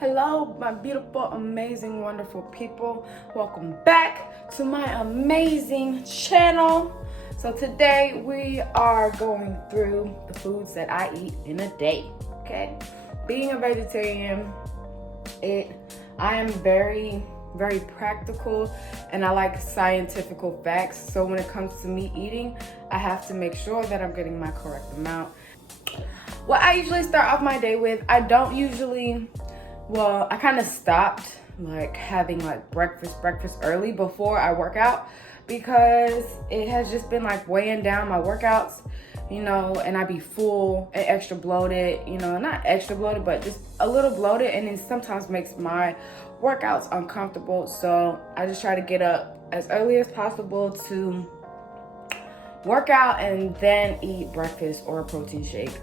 Hello, my beautiful, amazing, wonderful people. Welcome back to my amazing channel. So today we are going through the foods that I eat in a day, okay? Being a vegetarian, I am very practical, and I like scientific facts. So when it comes to me eating, I have to make sure that I'm getting my correct amount. What I usually start off my day with, I kind of stopped like having like breakfast early before I work out, because it has just been like weighing down my workouts, and I be full and extra bloated, not extra bloated, but just a little bloated, and it sometimes makes my workouts uncomfortable. So I just try to get up as early as possible to work out and then eat breakfast or a protein shake.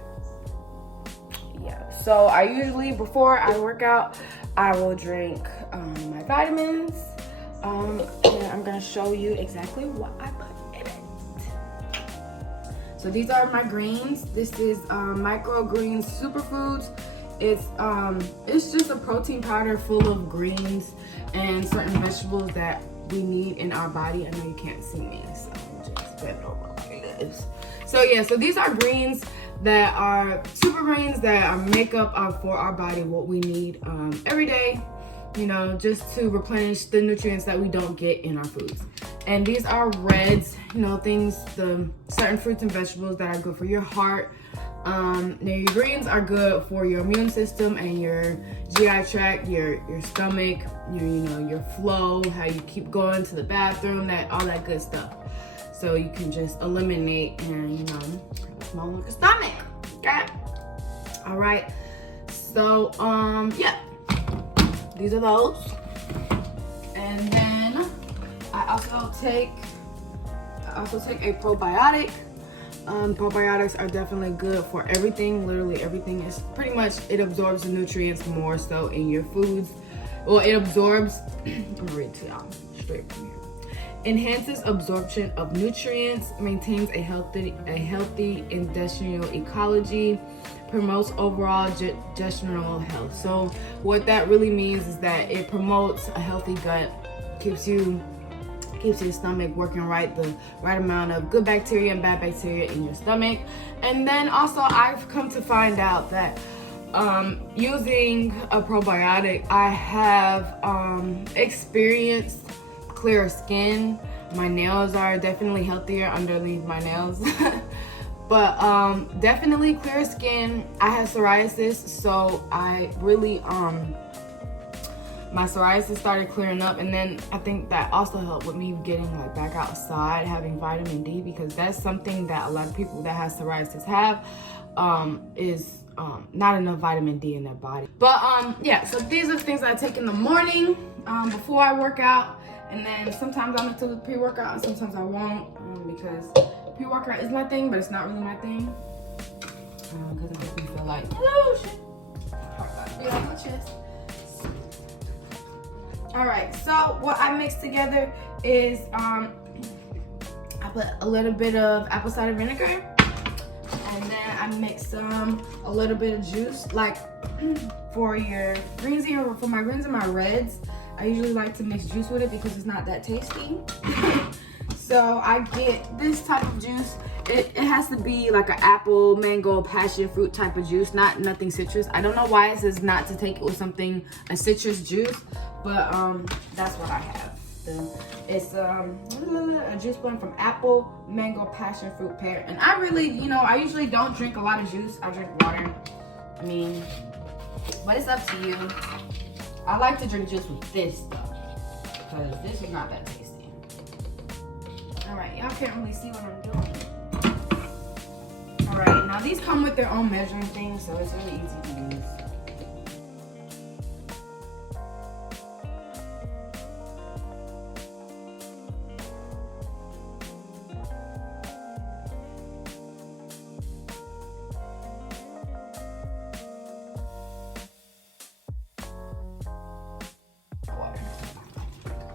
So I usually, before I work out, I will drink my vitamins, and I'm gonna show you exactly what I put in it. So these are my greens. This is microgreens superfoods. It's just a protein powder full of greens and certain vegetables that we need in our body. I know you can't see me, so I'm just bend over like this. So these are greens that are super greens that are makeup for our body, what we need every day, just to replenish the nutrients that we don't get in our foods. And these are reds, the certain fruits and vegetables that are good for your heart. Now your greens are good for your immune system and your GI tract, your stomach, your flow, how you keep going to the bathroom, all that good stuff. So you can just eliminate and small like a stomach. Okay. All right. So these are those. And then I also take a probiotic. Probiotics are definitely good for everything. Literally everything. Is pretty much, it absorbs the nutrients more so in your foods. Well, it absorbs. I'm gonna read to y'all straight from here. Enhances absorption of nutrients, maintains a healthy intestinal ecology, promotes overall digestional health. So what that really means is that it promotes a healthy gut, keeps your stomach working right, the right amount of good bacteria and bad bacteria in your stomach. And then also I've come to find out that using a probiotic, I have experienced clearer skin. My nails are definitely healthier underneath my nails. But definitely clearer skin. I have psoriasis, so I really my psoriasis started clearing up, and then I think that also helped with me getting like back outside, having vitamin D, because that's something that a lot of people that have psoriasis have, is not enough vitamin D in their body. But so these are the things I take in the morning before I work out. And then sometimes I'll do the pre-workout and sometimes I won't, because pre-workout is my thing, but it's not really my thing. Because it makes me feel like, oh shit, be on my chest. Alright, so what I mix together is, I put a little bit of apple cider vinegar, and then I mix a little bit of juice, like for your greens here, for my greens and my reds. I usually like to mix juice with it because it's not that tasty. So I get this type of juice. It has to be like an apple, mango, passion fruit type of juice, nothing citrus. I don't know why it says not to take it with a citrus juice, but that's what I have. It's a juice blend from apple, mango, passion fruit, pear. And I really, I usually don't drink a lot of juice. I drink water. But it's up to you. I like to drink juice with this stuff, because this is not that tasty. Alright, y'all can't really see what I'm doing. Alright, now these come with their own measuring things, so it's really easy to use.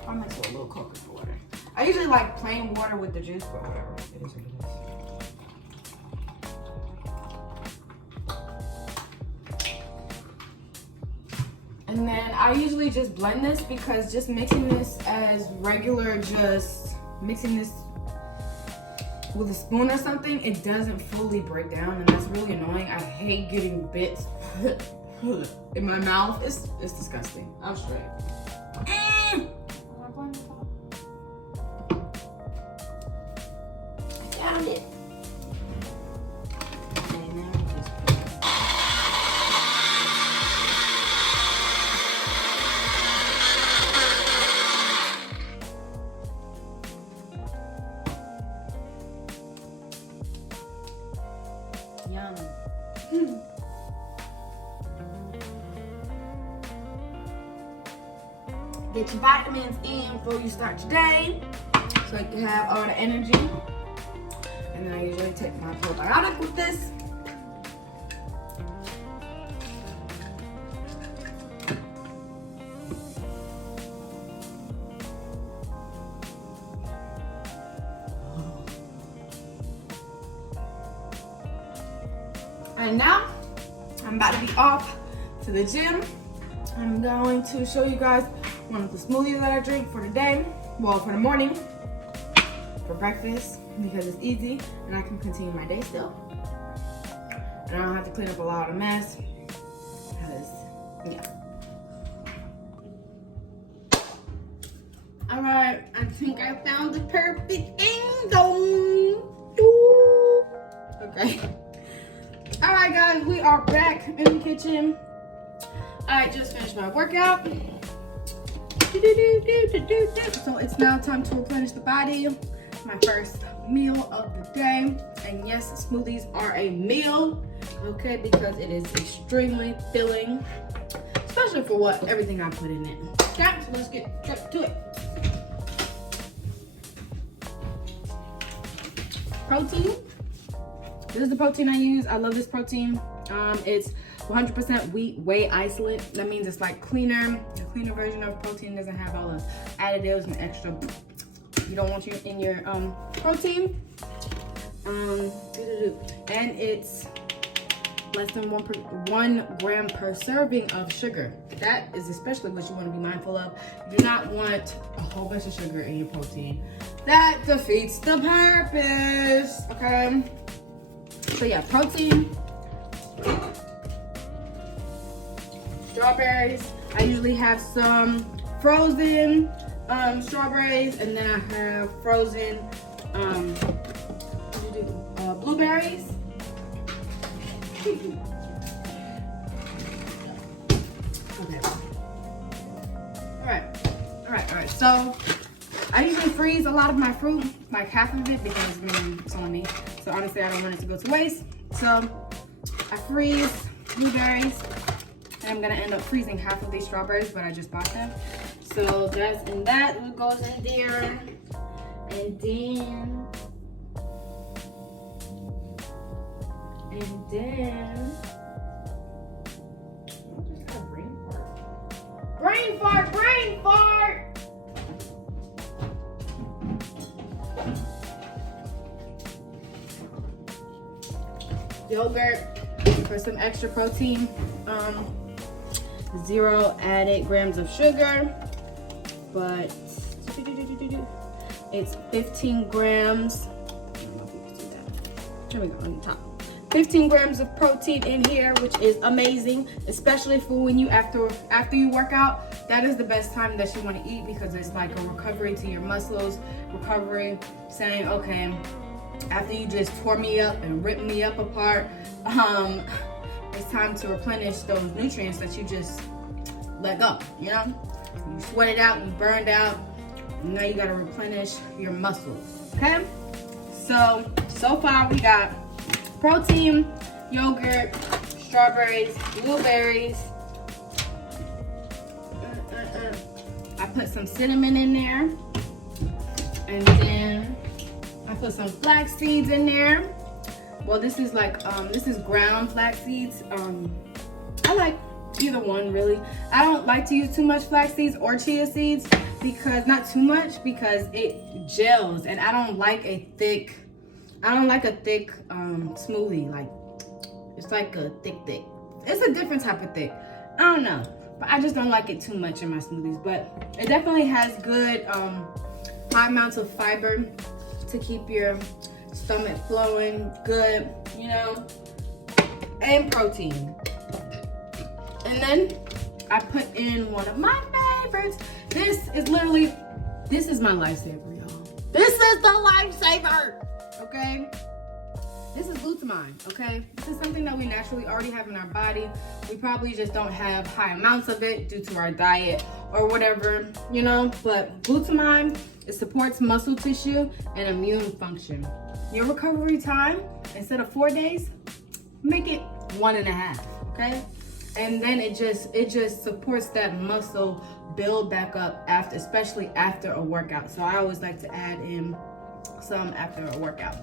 I mix with a little coconut water. I usually like plain water with the juice, but whatever. It is what it is. And then I usually just blend this because just mixing this as regular, just mixing this with a spoon or something, it doesn't fully break down, and that's really annoying. I hate getting bits in my mouth. It's disgusting. I'm straight. I found it. Yum. Get your vitamins in before you start your day, so you can have all the energy. And then I usually take my probiotic with this. And now I'm about to be off to the gym. I'm going to show you guys one of the smoothies that I drink for the day. Well, for the morning, for breakfast, because it's easy and I can continue my day still. And I don't have to clean up a lot of mess, because, yeah. All right, I think I found the perfect angle. Okay. All right, guys, we are back in the kitchen. I just finished my workout. So it's now time to replenish the body. My first meal of the day. And yes, smoothies are a meal, okay, because it is extremely filling, especially for everything I put in it. Okay, so let's get straight to it. Protein. This is the protein I use. I love this protein. It's 100% whey isolate. That means it's like cleaner. The cleaner version of protein doesn't have all the additives and extra you don't want in your protein. And it's less than 1 gram per serving of sugar. That is especially what you want to be mindful of. You do not want a whole bunch of sugar in your protein. That defeats the purpose. Okay. So yeah, protein. Strawberries. I usually have some frozen strawberries, and then I have frozen blueberries. Okay. All right. So I usually freeze a lot of my fruit, like half of it, because it's on me. So honestly, I don't want it to go to waste. So I freeze blueberries, and I'm gonna end up freezing half of these strawberries, but I just bought them. So that's in that. What goes in there, and then I just got a brain fart. Brain fart. Yogurt for some extra protein. 0 added grams of sugar, but it's 15 grams. I don't know if you can see that. There we go, on the top. 15 grams of protein in here, which is amazing, especially for when you after you work out. That is the best time that you want to eat, because it's like a recovery to your muscles, recovery, saying, okay, after you just tore me up and ripped me up apart, it's time to replenish those nutrients that you just let go, you know? You sweated out, you burned out, and now you gotta replenish your muscles, okay? So far we got protein, yogurt, strawberries, blueberries. I put some cinnamon in there, and then I put some flax seeds in there. Well, this is like this is ground flax seeds. I like either one, really. I don't like to use too much flax seeds or chia seeds, because not too much, because it gels, and I don't like a thick smoothie. Like, it's like a thick. It's a different type of thick. I don't know. but I just don't like it too much in my smoothies. But it definitely has good high amounts of fiber to keep your stomach flowing good, you know, and protein. And then I put in one of my favorites. This is my lifesaver, y'all. This is the lifesaver, okay? This is glutamine, okay? This is something that we naturally already have in our body. We probably just don't have high amounts of it due to our diet or whatever, you know? But glutamine, it supports muscle tissue and immune function. Your recovery time, instead of 4 days, make it 1.5, okay? And then it just supports that muscle build back up after, especially after a workout. So I always like to add in some after a workout.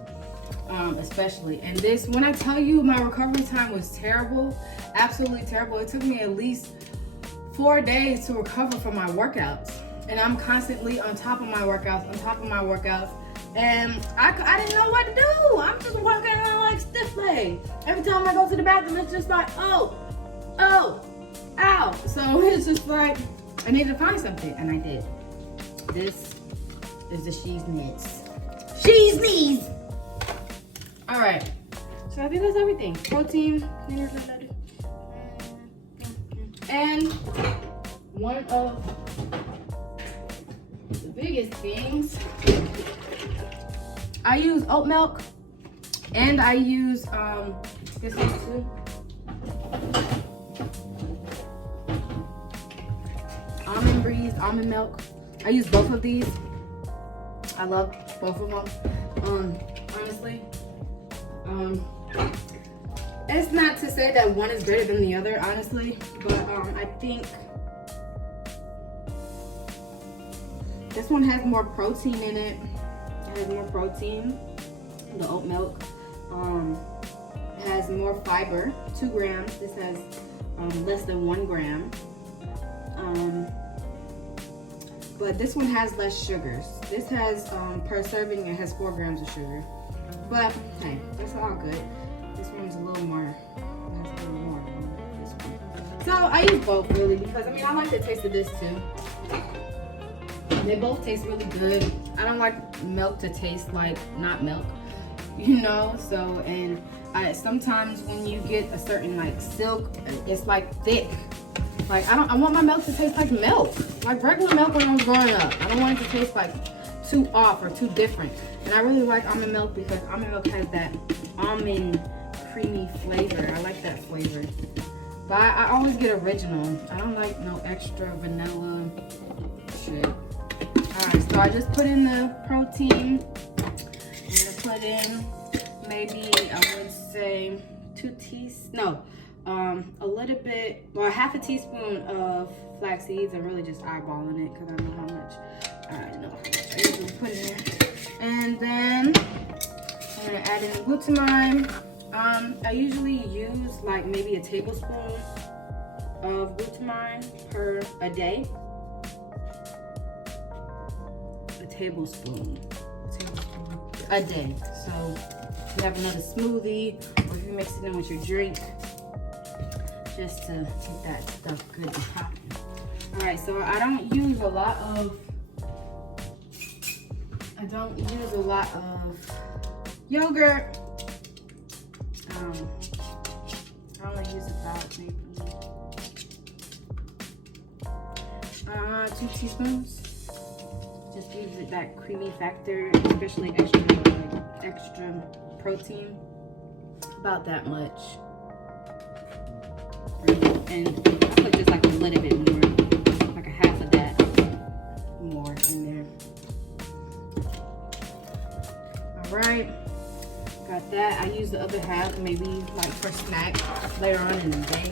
Especially. And this, when I tell you my recovery time was terrible, absolutely terrible. It took me at least 4 days to recover from my workouts. And I'm constantly on top of my workouts, And I didn't know what to do. I'm just walking around like stiff leg. Every time I go to the bathroom, it's just like, oh, ow. So it's just like, I needed to find something, and I did. This is the She's Knees. All right, so I think that's everything. Protein, and one of the biggest things, I use oat milk, and I use this one too. Almond Breeze, almond milk. I use both of these. I love both of them. Honestly. It's not to say that one is better than the other, honestly, but I think this one has more protein in it. It has more protein, the oat milk. It has more fiber, 2 grams. This has less than 1 gram. But this one has less sugars. This has, per serving, it has 4 grams of sugar. But hey, that's all good. This one's a little more, it has a little more than this one. So I use both really because I mean I like the taste of this too. They both taste really good. I don't like milk to taste like not milk, you know. So and sometimes when you get a certain like silk, it's like thick. Like I want my milk to taste like milk, like regular milk when I was growing up. I don't want it to taste like too off or too different. And I really like almond milk because almond milk has that almond creamy flavor. I like that flavor. But I always get original. I don't like no extra vanilla shit. Alright, so I just put in the protein. I'm gonna put in maybe, I would say, a little bit, well, half a teaspoon of flax seeds. I'm really just eyeballing it because I know how much I usually put in there. And then I'm gonna add in glutamine. I usually use like maybe a tablespoon of glutamine a day. A tablespoon a day. So if you have another smoothie or if you mix it in with your drink, just to get that stuff good and popping. All right, so I don't use a lot of yogurt. I only use about maybe 2 teaspoons. Just gives it that creamy factor, especially extra protein. About that much. And I put just like a little bit more, like a half of that more in there. All right, got that. I use the other half maybe like for snack later on in the day.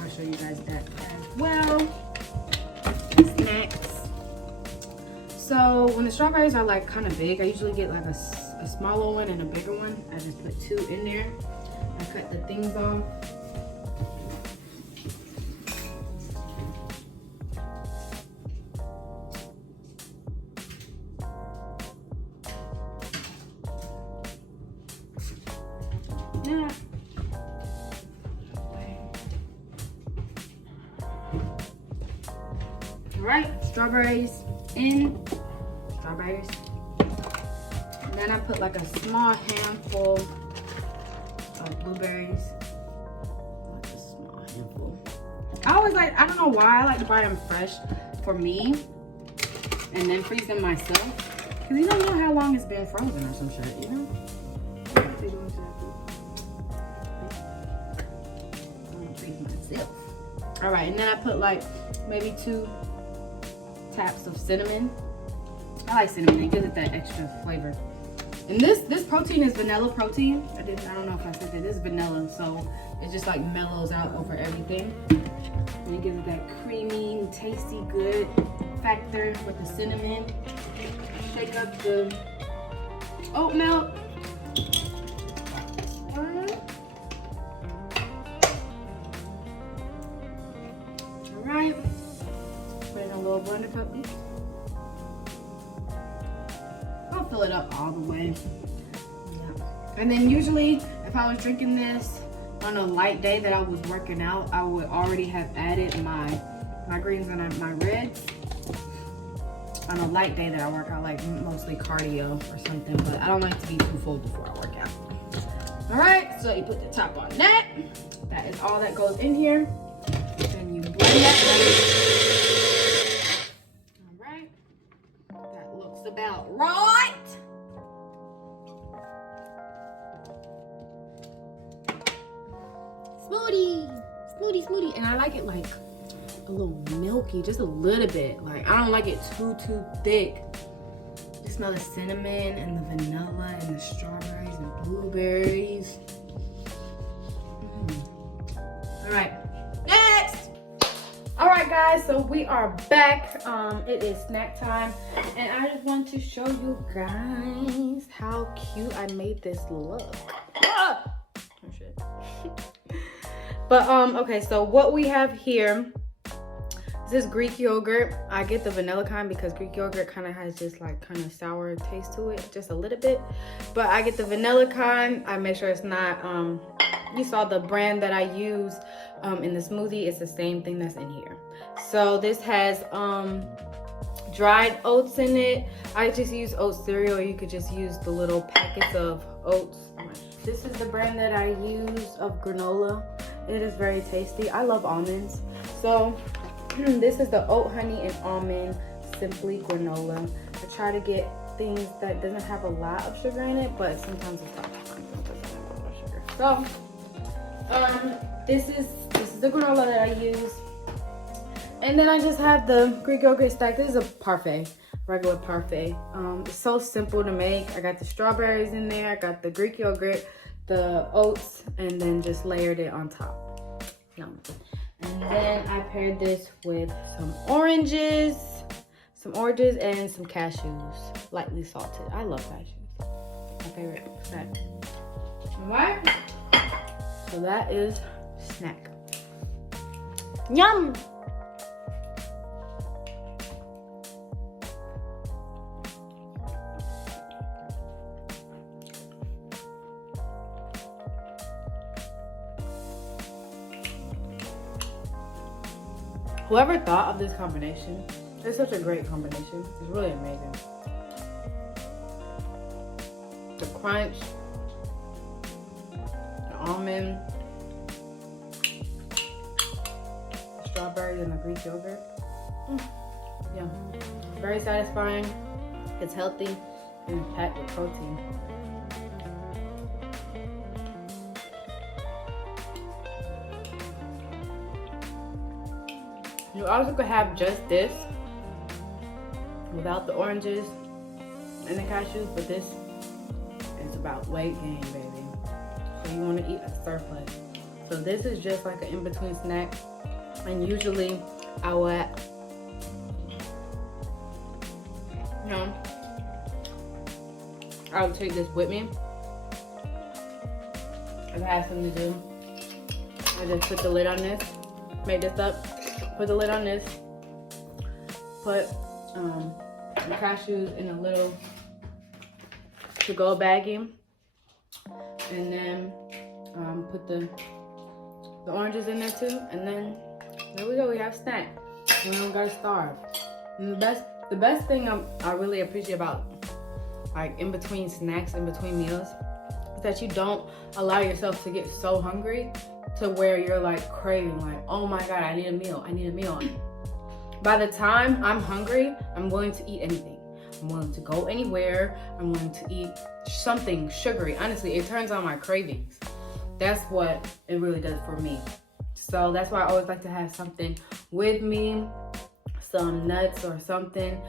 I'll show you guys that as well. Snacks. So when the strawberries are like kind of big, I usually get like a smaller one and a bigger one. I just put 2 in there. I cut the things off. Yeah. right, strawberries in. Strawberries. And then I put like a small handful of blueberries. Like a small handful. I always like, I don't know why I like to buy them fresh for me and then freeze them myself. Because you don't know how long it's been frozen or some shit, you know? Myself. All right, and then I put like maybe 2 taps of cinnamon. I like cinnamon, it gives it that extra flavor. And this protein is vanilla protein. I don't know if I said that. This is vanilla, so it just like mellows out over everything. And it gives it that creamy, tasty, good factor with the cinnamon. Shake up the oat milk. Alright. Put in a little blender cup. I'll fill it up all the way. Yeah. And then usually if I was drinking this on a light day that I was working out, I would already have added my greens and my reds. On a light day that I work out, like mostly cardio or something, but I don't like to be too full before I work out. All right, so you put the top on that. That is all that goes in here. Then you blend that. All right, that looks about right. Smoothie. And I like it like a little milky, just a little bit. Like, I don't like it too thick. You smell the cinnamon and the vanilla and the strawberries and blueberries. All right, next. All right, guys, so we are back. It is snack time, and I just want to show you guys how cute I made this look. Oh shit. But okay, so what we have here, this is Greek yogurt. I get the vanilla kind because Greek yogurt kind of has just like kind of sour taste to it, just a little bit. But I get the vanilla kind. I make sure it's not, you saw the brand that I use in the smoothie. It's the same thing that's in here. So this has dried oats in it. I just use oat cereal. You could just use the little packets of oats. This is the brand that I use of granola. It is very tasty. I love almonds. So this is the oat honey and almond simply granola. I try to get things that doesn't have a lot of sugar in it, but sometimes it's hard to find things that doesn't have a lot of sugar. So this is the granola that I use. And then I just have the Greek yogurt stack. This is a parfait, regular parfait. It's so simple to make. I got the strawberries in there. I got the Greek yogurt, the oats, and then just layered it on top. Yum. And then I paired this with some oranges and some cashews, lightly salted. I love cashews. My favorite snack. Alright, so that is snack. Yum! Whoever thought of this combination, it's such a great combination. It's really amazing. The crunch, the almond, the strawberries, and the Greek yogurt. Yeah, very satisfying. It's healthy and it's packed with protein. You also could have just this without the oranges and the cashews, but this is about weight gain, baby. So you want to eat a surplus. So this is just like an in-between snack. And usually I would, I would take this with me. If I have something to do, I just put the lid on this, make this up. Put the lid on this, put the cashews in a little to-go baggie, and then put the oranges in there too, and then there we go, we have snack. We don't gotta starve. And the best thing I really appreciate about like in between snacks, in between meals, is that you don't allow yourself to get so hungry to where you're like craving, like, oh my God, I need a meal, I need a meal. By the time I'm hungry, I'm willing to eat anything. I'm willing to go anywhere. I'm willing to eat something sugary. Honestly, it turns on my cravings. That's what it really does for me. So that's why I always like to have something with me, some nuts or something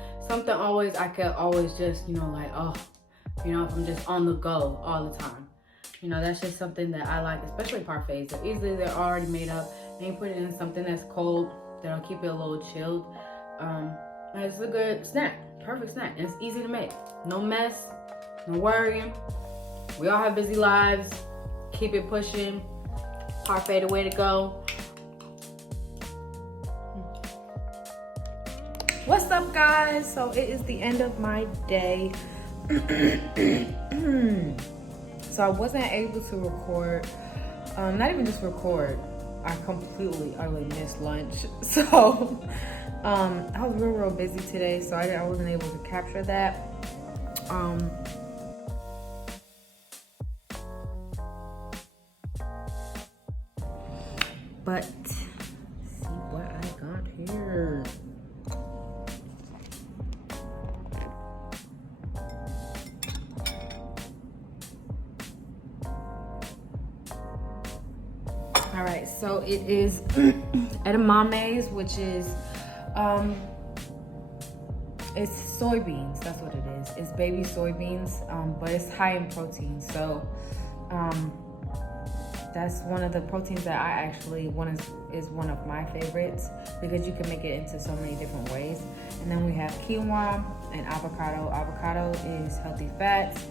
always, I could always just, like, oh, if I'm just on the go all the time. That's just something that I like, especially parfaits. They're already made up. And you put it in something that's cold, that'll keep it a little chilled. And it's a good snack, perfect snack. And it's easy to make. No mess, no worrying. We all have busy lives. Keep it pushing. Parfait the way to go. What's up, guys? So it is the end of my day. So I wasn't able to record, not even just record, I completely, utterly missed lunch. So I was real busy today, so I wasn't able to capture that. But see what I got here. All right, so it is edamames, which is it's soybeans. That's what it is. It's baby soybeans, but it's high in protein. So that's one of the proteins that I actually is one of my favorites, because you can make it into so many different ways. And then we have quinoa and avocado. Avocado is healthy fats.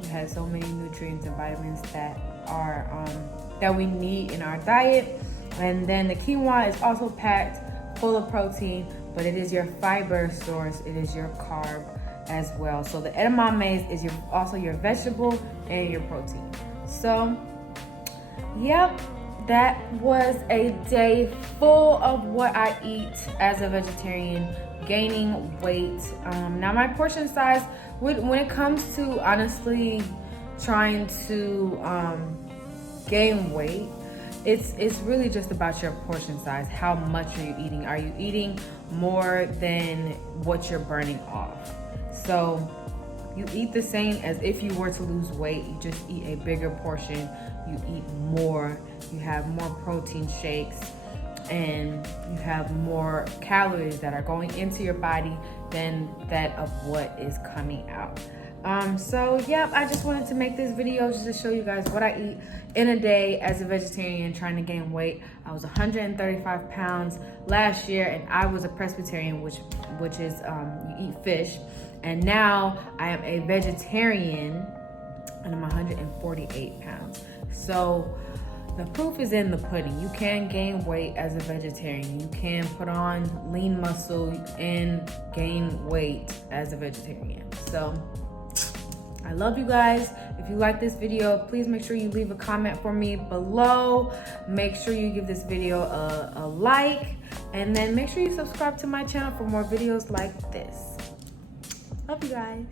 It has so many nutrients and vitamins that are that we need in our diet. And then the quinoa is also packed full of protein, but it is your fiber source. It is your carb as well. So the edamames is also your vegetable and your protein. So yep, that was a day full of what I eat as a vegetarian, gaining weight. Now my portion size, when it comes to honestly trying to gain weight, it's really just about your portion size. How much are you eating? Are you eating more than what you're burning off? So you eat the same as if you were to lose weight. You just eat a bigger portion. You eat more. You have more protein shakes, and you have more calories that are going into your body than that of what is coming out. So yep, I just wanted to make this video just to show you guys what I eat in a day as a vegetarian trying to gain weight. I was 135 pounds last year, and I was a pescatarian, which is you eat fish. And now I am a vegetarian, and I'm 148 pounds. So the proof is in the pudding. You can gain weight as a vegetarian. You can put on lean muscle and gain weight as a vegetarian. So I love you guys. If you like this video, please make sure you leave a comment for me below. Make sure you give this video a like, and then make sure you subscribe to my channel for more videos like this. Love you guys.